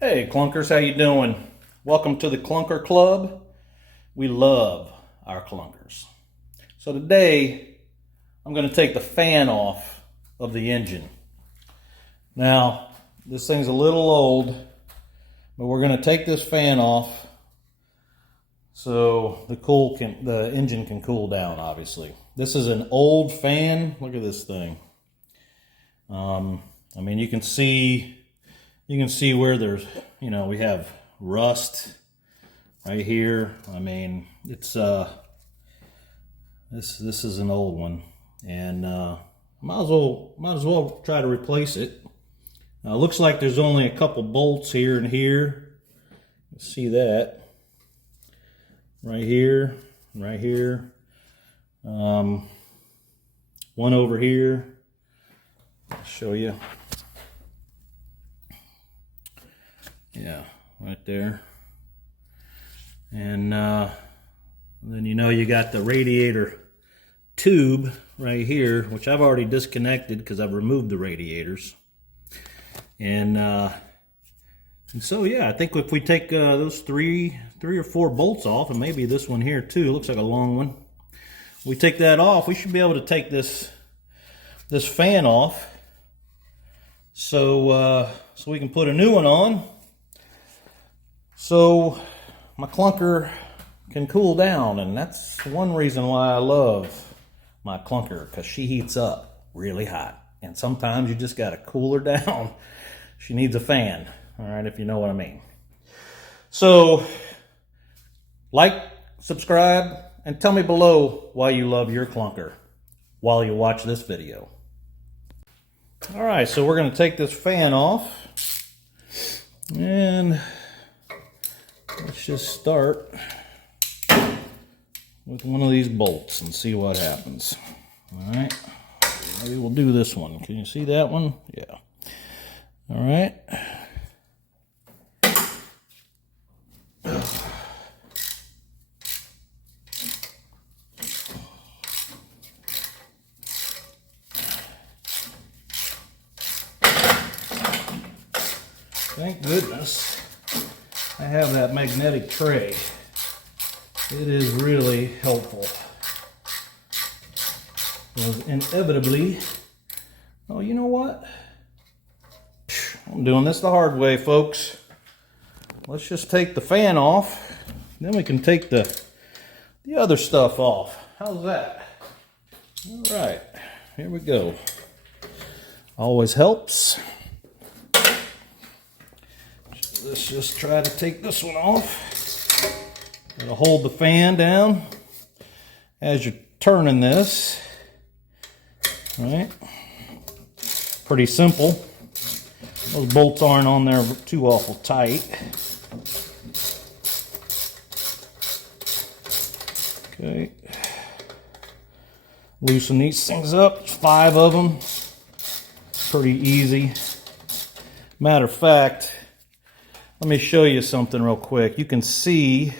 Hey Clunkers, how you doing? Welcome to the Clunker Club. We love our clunkers. So today I'm going to take the fan off of the engine. Now this thing's a little old, but we're going to take this fan off so the engine can cool down. Obviously, this is an old fan. Look at this thing. I mean, you can see where there's, we have rust right here. I mean, it's this is an old one, and might as well try to replace it. Looks like there's only a couple bolts here and here. See that right here, right here. One over here. I'll show you. Yeah, right there. And then you got the radiator tube right here, which I've already disconnected because I've removed the radiators. And so yeah, I think if we take those three or four bolts off, and maybe this one here too, looks like a long one. We take that off, we should be able to take this fan off, so we can put a new one on. So my clunker can cool down, and that's one reason why I love my clunker, because she heats up really hot, and sometimes you just got to cool her down. She needs a fan, all right, if you know what I mean. So like, subscribe, and tell me below why you love your clunker while you watch this video. All right, so we're going to take this fan off, and let's just start with one of these bolts and see what happens. All right, maybe we'll do this one. Can you see that one? Yeah. All right. Thank goodness I have that magnetic tray. It is really helpful. Because inevitably, oh, you know what? I'm doing this the hard way, folks. Let's just take the fan off, then we can take the other stuff off. How's that? All right, here we go. Always helps. Let's just try to take this one off. It'll hold the fan down as you're turning this. All right, pretty simple. Those bolts aren't on there too awful tight. Okay, loosen these things up. There's 5 of them. Pretty easy. Matter of fact, let me show you something real quick. You can see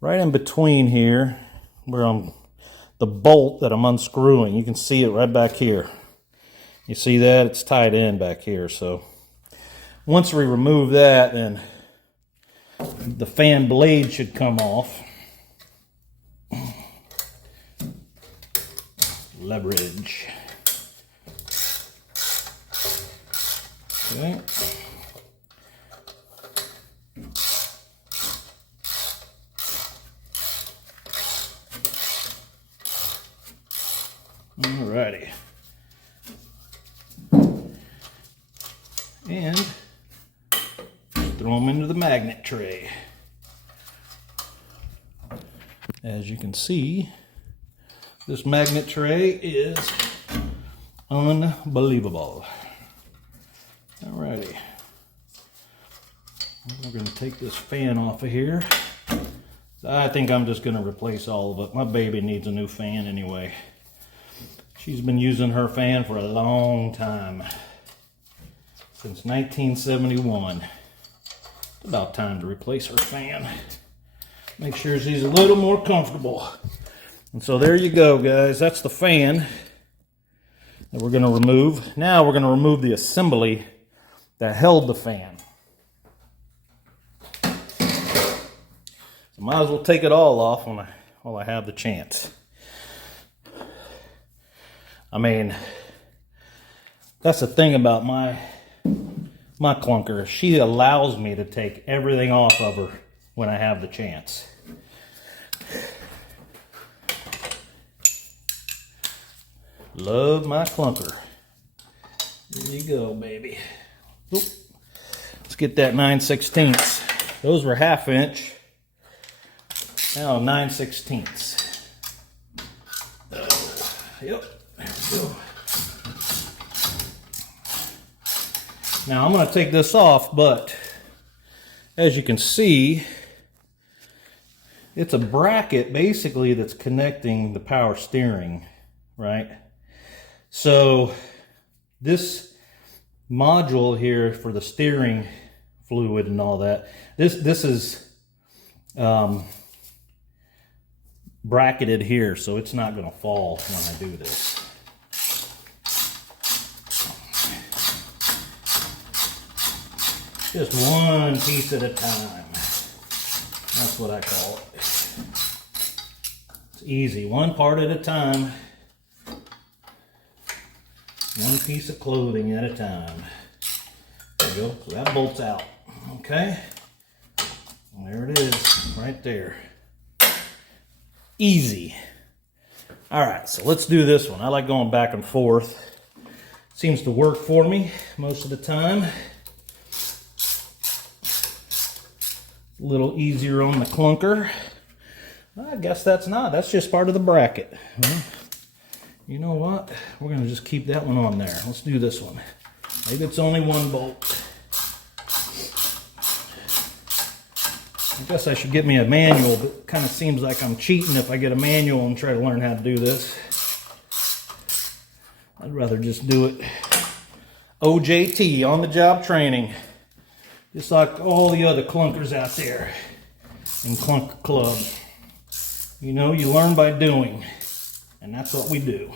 right in between here where the bolt that I'm unscrewing. You can see it right back here. You see that? It's tied in back here. So once we remove that, then the fan blade should come off. Leverage. Okay. Alrighty. And throw them into the magnet tray. As you can see, this magnet tray is unbelievable. Alrighty. We're going to take this fan off of here. I think I'm just going to replace all of it. My baby needs a new fan anyway. She's been using her fan for a long time. Since 1971. It's about time to replace her fan. Make sure she's a little more comfortable. And so there you go, guys. That's the fan that we're going to remove. Now we're going to remove the assembly that held the fan. So might as well take it all off while I have the chance. I mean, that's the thing about my Clunker. She allows me to take everything off of her when I have the chance. Love my Clunker. There you go, baby. Oop. Let's get that 9/16. Those were 1/2 inch. Now 9/16. Oh, yep, there we go. Now I'm going to take this off, but as you can see, it's a bracket basically that's connecting the power steering, right? So this module here for the steering fluid and all that, this is bracketed here, so it's not going to fall when I do this. Just one piece at a time. That's what I call it. It's easy, one part at a time. One piece of clothing at a time. There you go. So that bolts out. Okay. There it is, right there. Easy. All right, so let's do this one. I like going back and forth. Seems to work for me most of the time. A little easier on the Clunker. I guess that's not. That's just part of the bracket. Well, you know what? We're going to just keep that one on there. Let's do this one. Maybe it's only one bolt. I guess I should get me a manual, but it kind of seems like I'm cheating if I get a manual and try to learn how to do this. I'd rather just do it OJT, on the job training. Just like all the other Clunkers out there in Clunker Club. You know, you learn by doing. And that's what we do.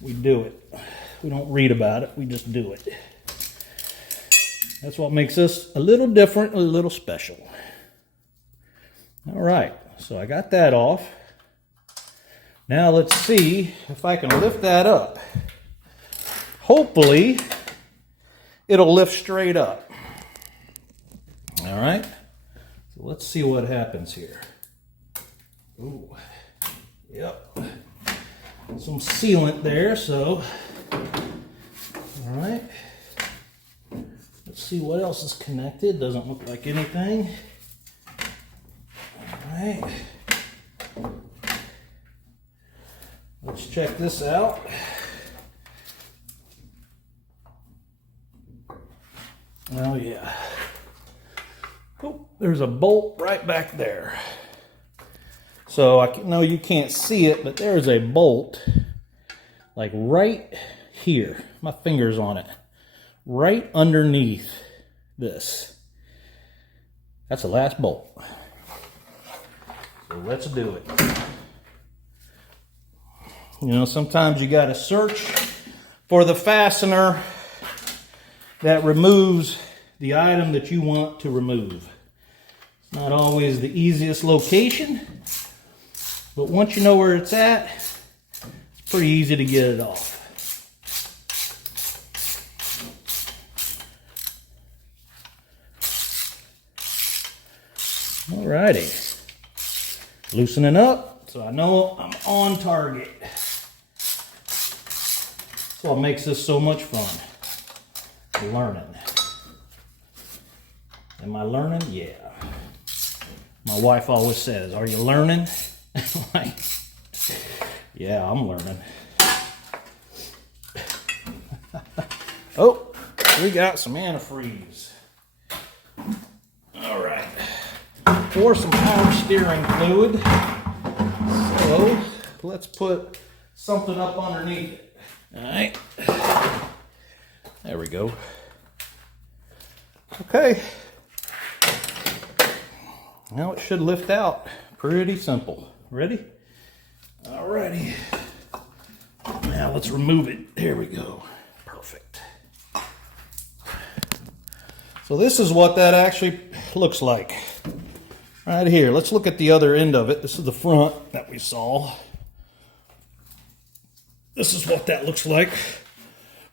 We do it. We don't read about it, we just do it. That's what makes us a little different, a little special. All right, so I got that off. Now let's see if I can lift that up. Hopefully, it'll lift straight up. All right, so let's see what happens here. Ooh, yep. Some sealant there, so, all right. Let's see what else is connected. Doesn't look like anything. All right. Let's check this out. Oh yeah. Oh, there's a bolt right back there. So I know you can't see it, but there's a bolt like right here. My finger's on it. Right underneath this. That's the last bolt. So let's do it. You know, sometimes you got to search for the fastener that removes the item that you want to remove. It's not always the easiest location, but once you know where it's at, it's pretty easy to get it off. Alrighty. Loosening up so I know I'm on target. That's what makes this so much fun. Learning. Am I learning? Yeah. My wife always says, "Are you learning?" Like, yeah, I'm learning. Oh, we got some antifreeze. All right. Pour some power steering fluid. So let's put something up underneath it. All right. There we go. Okay. Now it should lift out. Pretty simple. Ready? Alrighty. Now let's remove it. Here we go. Perfect. So this is what that actually looks like. Right here, let's look at the other end of it. This is the front that we saw. This is what that looks like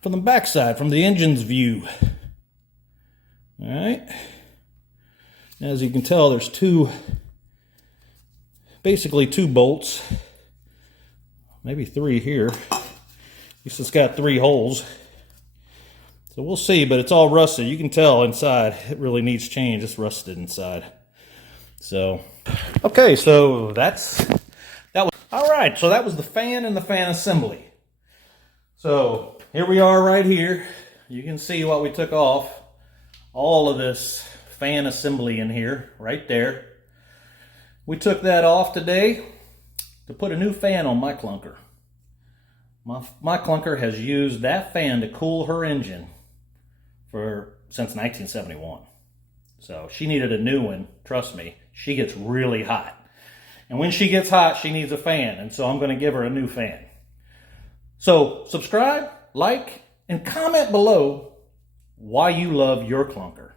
from the backside, from the engine's view. All right. As you can tell, there's basically two bolts, maybe three here. At least it's got 3 holes. So we'll see, but it's all rusted. You can tell inside it really needs change. It's rusted inside. So, okay, so that was all right. So that was the fan and the fan assembly. So here we are right here. You can see what we took off. All of this fan assembly in here, right there. We took that off today to put a new fan on my Clunker. My Clunker has used that fan to cool her engine since 1971. So she needed a new one. Trust me, she gets really hot. And when she gets hot, she needs a fan. And so I'm going to give her a new fan. So subscribe, like, and comment below why you love your Clunker.